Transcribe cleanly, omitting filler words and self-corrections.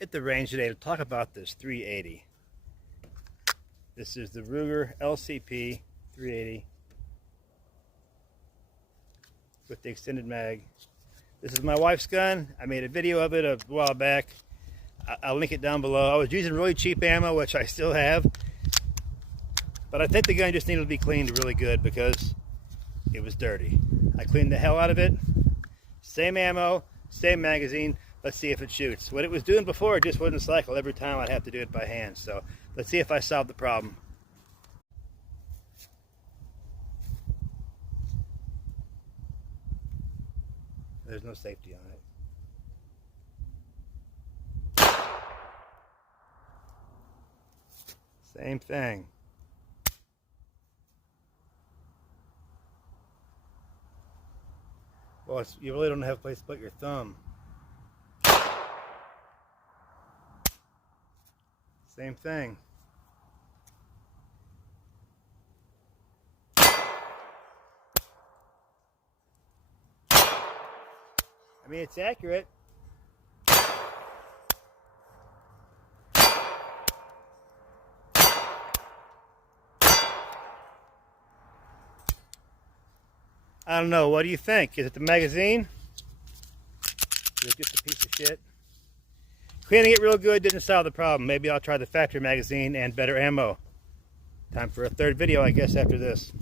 at the range today to talk about this 380. This is the Ruger LCP 380 with the extended mag. This is my wife's gun. I made a video of it a while back. I'll link it down below. I was using really cheap ammo, which I still have, but I think the gun just needed to be cleaned really good because it was dirty. I cleaned the hell out of it. Same ammo, same magazine. Let's see if it shoots. What it was doing before, it just wouldn't cycle. Every time I'd have to do it by hand. So let's see if I solve the problem. There's no safety on it. Same thing. Well, you really don't have a place to put your thumb. Same thing. I mean, it's accurate. I don't know. What do you think? Is it the magazine? Is it just a piece of shit? Cleaning it real good didn't solve the problem. Maybe I'll try the factory magazine and better ammo. Time for a third video, I guess, after this.